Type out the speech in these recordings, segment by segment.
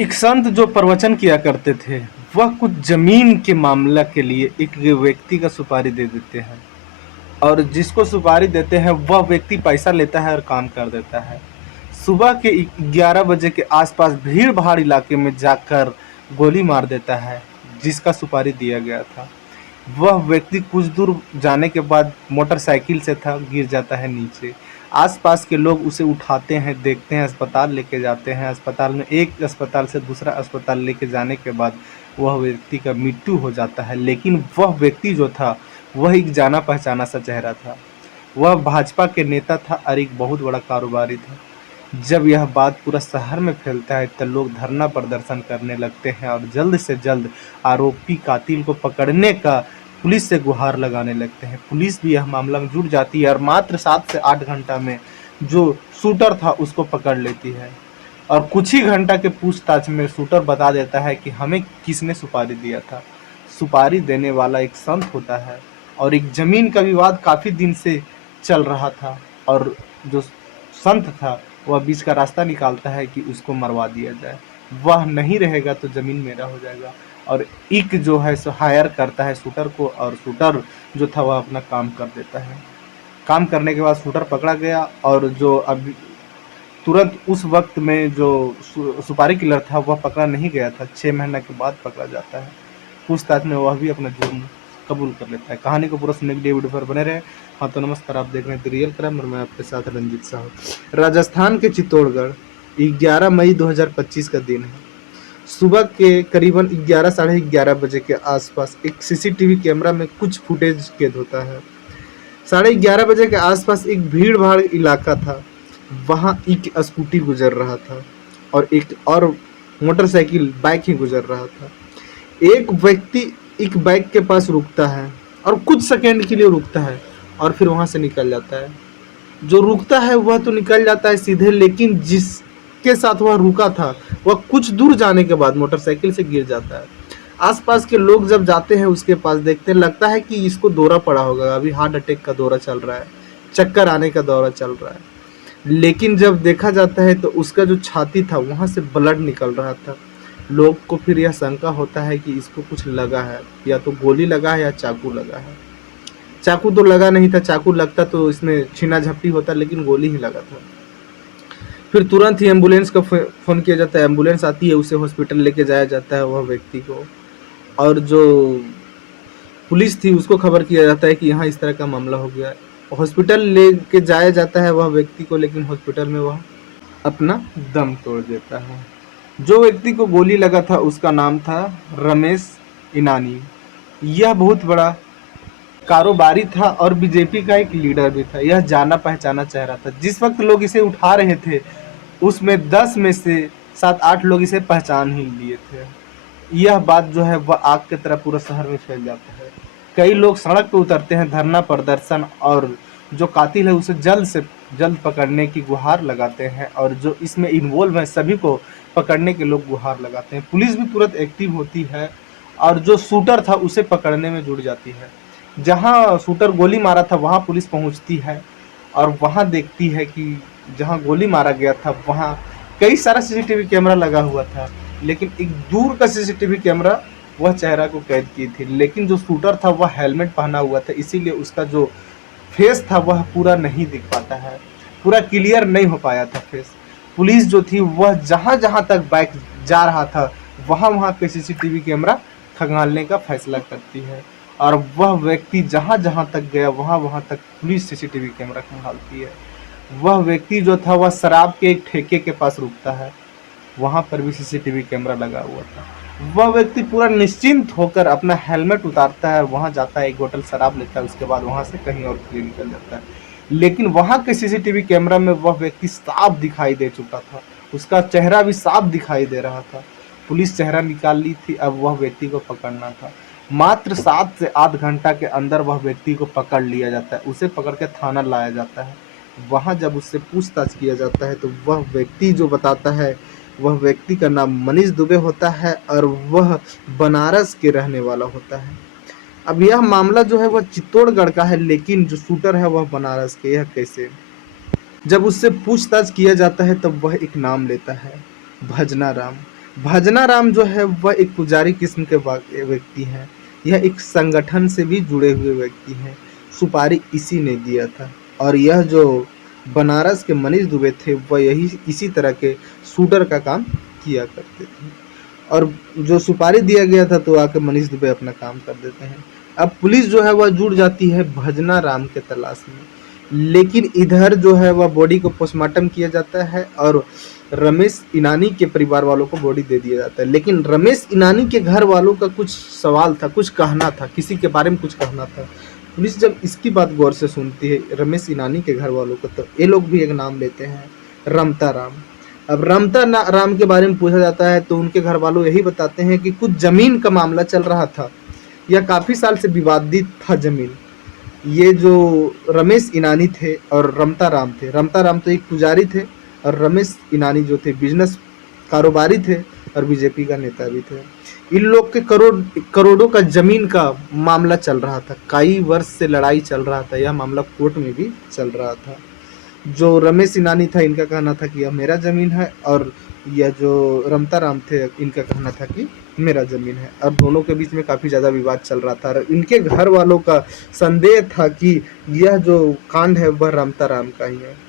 एक संत जो प्रवचन किया करते थे, वह कुछ जमीन के मामला के लिए एक व्यक्ति का सुपारी दे देते हैं और जिसको सुपारी देते हैं वह व्यक्ति पैसा लेता है और काम कर देता है। सुबह के 11 बजे के आसपास भीड़-भाड़ इलाके में जाकर गोली मार देता है, जिसका सुपारी दिया गया था। वह व्यक्ति कुछ दूर जाने के बाद मोटरसाइकिल से था, गिर जाता है नीचे। आस-पास के लोग उसे उठाते हैं, देखते हैं, अस्पताल लेके जाते हैं। अस्पताल में एक अस्पताल से दूसरा अस्पताल लेके जाने के बाद वह व्यक्ति का मृत्यु हो जाता है। लेकिन वह व्यक्ति जो था, वह एक जाना-पहचाना सा चेहरा था। वह भाजपा के नेता था और एक बहुत बड़ा कारोबारी था। जब यह बात पूरा शहर में फैलता है तो लोग धरना प्रदर्शन करने लगते हैं और जल्द से जल्द आरोपी कातिल को पकड़ने का पुलिस से गुहार लगाने लगते हैं। पुलिस भी यह मामला में जुट जाती है और मात्र 7 से 8 घंटा में जो शूटर था उसको पकड़ लेती है और कुछ ही घंटा के पूछताछ में शूटर बता देता है कि हमें किसने सुपारी दिया था। सुपारी देने वाला एक संत होता है और एक जमीन का विवाद काफ़ी दिन से चल रहा था और जो संत था वह बीच का रास्ता निकालता है कि उसको मरवा दिया जाए। वह नहीं रहेगा तो ज़मीन मेरा हो जाएगा और एक जो है सो हायर करता है शूटर को और शूटर जो था वह अपना काम कर देता है। काम करने के बाद शूटर पकड़ा गया और जो अब तुरंत उस वक्त में जो सुपारी किलर था वह पकड़ा नहीं गया था। 6 महीना के बाद पकड़ा जाता है। पूछताछ में वह भी अपना जुर्म कबूल कर लेता है। कहानी को पूरा सुनने के लिए वीडियो पर बने रहे। हाँ तो नमस्कार, आप देख रहे हैं द रियल क्राइम और मैं आपके साथ रंजीत साहू। राजस्थान के चित्तौड़गढ़ 11 मई 2025 का दिन है। सुबह के करीबन 11 साढ़े 11 बजे के आसपास एक सीसीटीवी कैमरा में कुछ फुटेज कैद होता है। साढ़े 11 बजे के आसपास एक भीड़ भाड़ इलाका था। वहाँ एक स्कूटी गुजर रहा था और एक और मोटरसाइकिल बाइक ही गुजर रहा था। एक व्यक्ति एक बाइक के पास रुकता है और कुछ सेकंड के लिए रुकता है और फिर वहां से निकल जाता है। जो रुकता है वह तो निकल जाता है सीधे, लेकिन जिसके साथ वह रुका था वह कुछ दूर जाने के बाद मोटरसाइकिल से गिर जाता है। आसपास के लोग जब जाते हैं उसके पास, देखते हैं, लगता है कि इसको दौरा पड़ा होगा, अभी हार्ट अटैक का दौरा चल रहा है, चक्कर आने का दौरा चल रहा है। लेकिन जब देखा जाता है तो उसका जो छाती था वहां से ब्लड निकल रहा था। लोग को फिर यह शंका होता है कि इसको कुछ लगा है, या तो गोली लगा है या चाकू लगा है। चाकू तो लगा नहीं था, चाकू लगता तो इसमें छीना झपटी होता, लेकिन गोली ही लगा था। फिर तुरंत ही एम्बुलेंस का फोन किया जाता है। एम्बुलेंस आती है, उसे हॉस्पिटल लेके जाया जाता है वह व्यक्ति को, और जो पुलिस थी उसको खबर किया जाता है कि यहाँ इस तरह का मामला हो गया है। हॉस्पिटल लेके जाया जाता है वह व्यक्ति को, लेकिन हॉस्पिटल में वह अपना दम तोड़ देता है। जो व्यक्ति को गोली लगा था उसका नाम था रमेश इनानी। यह बहुत बड़ा कारोबारी था और बीजेपी का एक लीडर भी था। यह जाना पहचाना चेहरा था। जिस वक्त लोग इसे उठा रहे थे उसमें 10 में से 7-8 लोग इसे पहचान ही लिए थे। यह बात जो है वह आग की तरह पूरे शहर में फैल जाता है। कई लोग सड़क पे उतरते हैं, धरना प्रदर्शन, और जो कातिल है उसे जल्द से जल्द पकड़ने की गुहार लगाते हैं और जो इसमें इन्वॉल्व है सभी को पकड़ने के लोग गुहार लगाते हैं। पुलिस भी तुरंत एक्टिव होती है और जो शूटर था उसे पकड़ने में जुट जाती है। जहां शूटर गोली मारा था वहां पुलिस पहुंचती है और वहां देखती है कि जहां गोली मारा गया था वहां कई सारा सीसीटीवी कैमरा लगा हुआ था, लेकिन एक दूर का सीसीटीवी कैमरा वह चेहरा को कैद की थी। लेकिन जो शूटर था वह हेलमेट पहना हुआ था, इसीलिए उसका जो फेस था वह पूरा नहीं दिख पाता है, पूरा क्लियर नहीं हो पाया था फेस। पुलिस जो थी वह जहां जहां तक बाइक जा रहा था वहां वहां पे सीसीटीवी कैमरा खंगालने का फैसला करती है और वह व्यक्ति जहां जहां तक गया वहां वहां तक पुलिस सीसीटीवी कैमरा खंगालती है। वह व्यक्ति जो था वह शराब के एक ठेके के पास रुकता है, वहां पर भी सीसीटीवी कैमरा लगा हुआ था। वह व्यक्ति पूरा निश्चिंत होकर अपना हेलमेट उतारता है, वहां जाता है, एक बोतल शराब लेता है, उसके बाद वहां से कहीं और के लिए निकल जाता है। लेकिन वहां के सीसीटीवी कैमरा में वह व्यक्ति साफ दिखाई दे चुका था, उसका चेहरा भी साफ दिखाई दे रहा था। पुलिस चेहरा निकाल ली थी, अब वह व्यक्ति को पकड़ना था। मात्र 7 से 8 घंटा के अंदर वह व्यक्ति को पकड़ लिया जाता है, उसे पकड़ के थाना लाया जाता है। वहां जब उससे पूछताछ किया जाता है तो वह व्यक्ति जो बताता है, वह व्यक्ति का नाम मनीष दुबे होता है और वह बनारस के रहने वाला होता है। अब यह मामला जो है वह चित्तौड़गढ़ का है, लेकिन जो शूटर है वह बनारस के। यह कैसे? जब उससे पूछताछ किया जाता है तब वह एक नाम लेता है, भजना राम। भजनाराम जो है वह एक पुजारी किस्म के व्यक्ति हैं। यह एक संगठन से भी जुड़े हुए व्यक्ति हैं। सुपारी इसी ने दिया था। और यह जो बनारस के मनीष दुबे थे वह यही इसी तरह के शूटर का काम किया करते थे। और जो सुपारी दिया गया था तो आके मनीष दुबे अपना काम कर देते हैं। अब पुलिस जो है वह जुड़ जाती है भजनाराम के तलाश में। लेकिन इधर जो है वह बॉडी को पोस्टमार्टम किया जाता है और रमेश ईनानी के परिवार वालों को बॉडी दे दिया जाता है। लेकिन रमेश ईनानी के घर वालों का कुछ सवाल था, कुछ कहना था, किसी के बारे में कुछ कहना था। पुलिस जब इसकी बात गौर से सुनती है रमेश ईनानी के घर वालों को, तो ये लोग भी एक नाम लेते हैं, रमता राम। अब राम के बारे में पूछा जाता है तो उनके घर वालों यही बताते हैं कि कुछ जमीन का मामला चल रहा था। यह काफी साल से विवादित था जमीन। ये जो रमेश ईनानी थे और रमता राम थे, रमता राम तो एक पुजारी थे और रमेश ईनानी जो थे बिजनेस कारोबारी थे और बीजेपी का नेता भी थे। इन लोग के करोड़ों का जमीन का मामला चल रहा था। कई वर्ष से लड़ाई चल रहा था। यह मामला कोर्ट में भी चल रहा था। जो रमेश ईनानी था इनका कहना था कि यह मेरा जमीन है और यह जो रमता राम थे इनका कहना था कि मेरा जमीन है। और दोनों के बीच में काफी ज्यादा विवाद चल रहा था और इनके घर वालों का संदेह था कि यह जो कांड है वह रमता राम का ही है।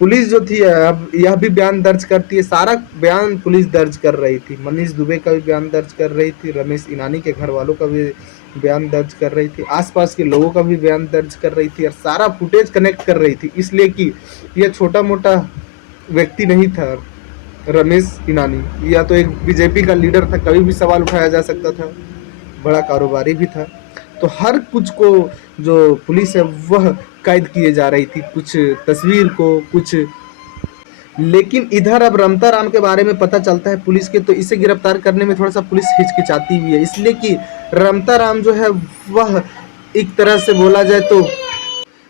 पुलिस जो थी अब यह भी बयान दर्ज करती है। सारा बयान पुलिस दर्ज कर रही थी। मनीष दुबे का भी बयान दर्ज कर रही थी, रमेश ईनानी के घर वालों का भी बयान दर्ज कर रही थी, आसपास के लोगों का भी बयान दर्ज कर रही थी और सारा फुटेज कनेक्ट कर रही थी। इसलिए कि यह छोटा मोटा व्यक्ति नहीं था रमेश ईनानी, या तो एक बीजेपी का लीडर था, कभी भी सवाल उठाया जा सकता था, बड़ा कारोबारी भी था। तो हर कुछ को जो पुलिस है वह कैद किए जा रही थी, कुछ तस्वीर को, कुछ। लेकिन इधर अब रमता राम के बारे में पता चलता है पुलिस के, तो इसे गिरफ्तार करने में थोड़ा सा पुलिस हिचकिचाती भी है। इसलिए कि रमता राम जो है वह एक तरह से बोला जाए तो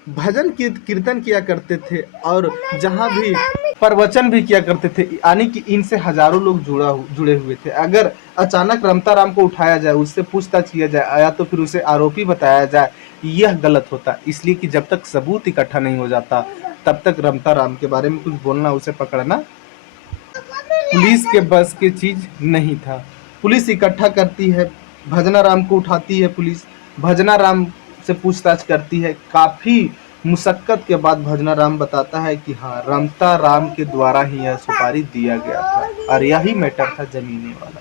भजन कीर्तन किया करते थे और जहाँ भी प्रवचन भी किया करते थे, यानी कि इनसे हजारों लोग जुड़े हुए थे। अगर अचानक रमता राम को उठाया जाए, उससे पूछताछ किया जाए या तो फिर उसे आरोपी बताया जाए, यह गलत होता। इसलिए कि जब तक सबूत इकट्ठा नहीं हो जाता तब तक रमता राम के बारे में कुछ बोलना, उसे पकड़ना पुलिस के बस की चीज नहीं था। पुलिस इकट्ठा करती है, भजनाराम को उठाती है पुलिस, भजनाराम से पूछताछ करती है। काफी मुशक्कत के बाद भजनाराम बताता है कि हाँ, रमता राम के द्वारा ही यह सुपारी दिया गया था और यही मैटर था जमीनी वाला।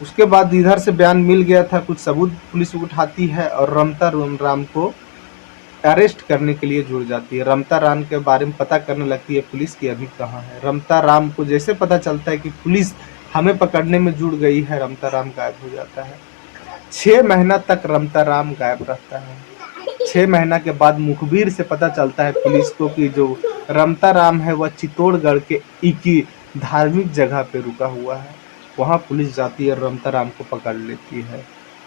उसके बाद इधर से बयान मिल गया था, कुछ सबूत पुलिस उठाती है और रमता राम को अरेस्ट करने के लिए जुड़ जाती है। रमता राम के बारे में पता करने लगती है पुलिस की अभी कहाँ है। रमता राम को जैसे पता चलता है कि पुलिस हमें पकड़ने में जुड़ गई है, रमता राम गायब हो जाता है। 6 महीना तक रमता राम गायब रहता है। 6 महीना के बाद मुखबिर से पता चलता है पुलिस को कि जो रमता राम है वह चित्तौड़गढ़ के एक धार्मिक जगह पे रुका हुआ है। वहां पुलिस जाती है, रमता राम को पकड़ लेती है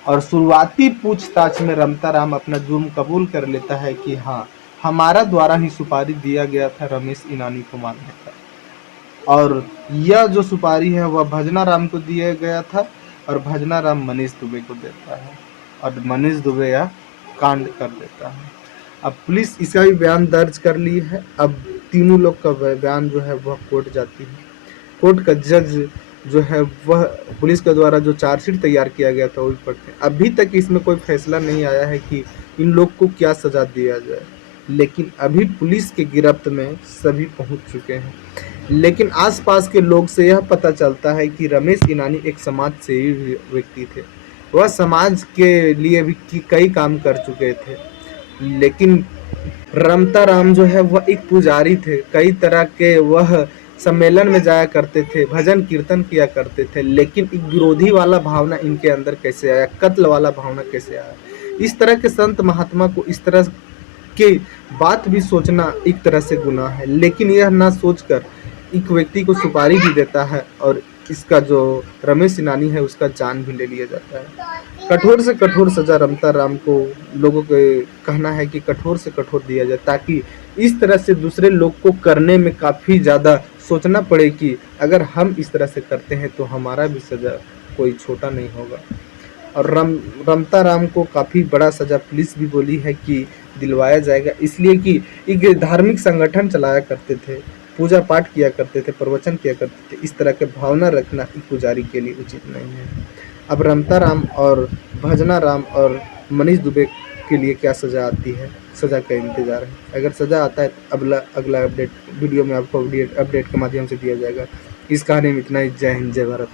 और शुरुआती पूछताछ में रमता राम अपना जुर्म कबूल कर लेता है कि हाँ, हमारा द्वारा ही सुपारी दिया गया था रमेश ईनानी को मारने का। और यह जो सुपारी है वह भजनाराम को दिया गया था और भजनाराम मनीष दुबे को देता है और मनीष दुबे यह कांड कर देता है। अब पुलिस इसका भी बयान दर्ज कर ली है। अब तीनों लोग का बयान जो है वह कोर्ट जाती है। कोर्ट का जज जो है वह पुलिस के द्वारा जो चार्जशीट तैयार किया गया था वही पढ़ते हैं। अभी तक इसमें कोई फैसला नहीं आया है कि इन लोग को क्या सजा दिया जाए, लेकिन अभी पुलिस के गिरफ्त में सभी पहुंच चुके हैं। लेकिन आसपास के लोग से यह पता चलता है कि रमेश ईनानी एक समाज सेवी व्यक्ति थे। वह समाज के लिए भी कई काम कर चुके थे। लेकिन रमता राम जो है वह एक पुजारी थे। कई तरह के वह सम्मेलन में जाया करते थे, भजन कीर्तन किया करते थे। लेकिन एक विरोधी वाला भावना इनके अंदर कैसे आया, कत्ल वाला भावना कैसे आया? इस तरह के संत महात्मा को इस तरह की बात भी सोचना एक तरह से गुनाह है। लेकिन यह ना सोचकर एक व्यक्ति को सुपारी भी देता है और इसका जो रमेश ईनानी है उसका जान भी ले लिया जाता है। कठोर से कठोर सजा रमता राम को लोगों के कहना है कि कठोर से कठोर दिया जाए, ताकि इस तरह से दूसरे लोग को करने में काफ़ी ज़्यादा सोचना पड़े कि अगर हम इस तरह से करते हैं तो हमारा भी सजा कोई छोटा नहीं होगा। और रमता राम को काफ़ी बड़ा सजा पुलिस भी बोली है कि दिलवाया जाएगा, इसलिए कि एक धार्मिक संगठन चलाया करते थे। पूजा पाठ किया करते थे, प्रवचन किया करते थे, इस तरह के भावना रखना एक पुजारी के लिए उचित नहीं है। अब रमता राम और भजना राम और मनीष दुबे के लिए क्या सज़ा आती है, सज़ा का इंतज़ार है। अगर सज़ा आता है तो अगला अपडेट वीडियो में आपको अपडेट के माध्यम से दिया जाएगा। इस कहानी में इतना ही। जय हिंद, जय भारत।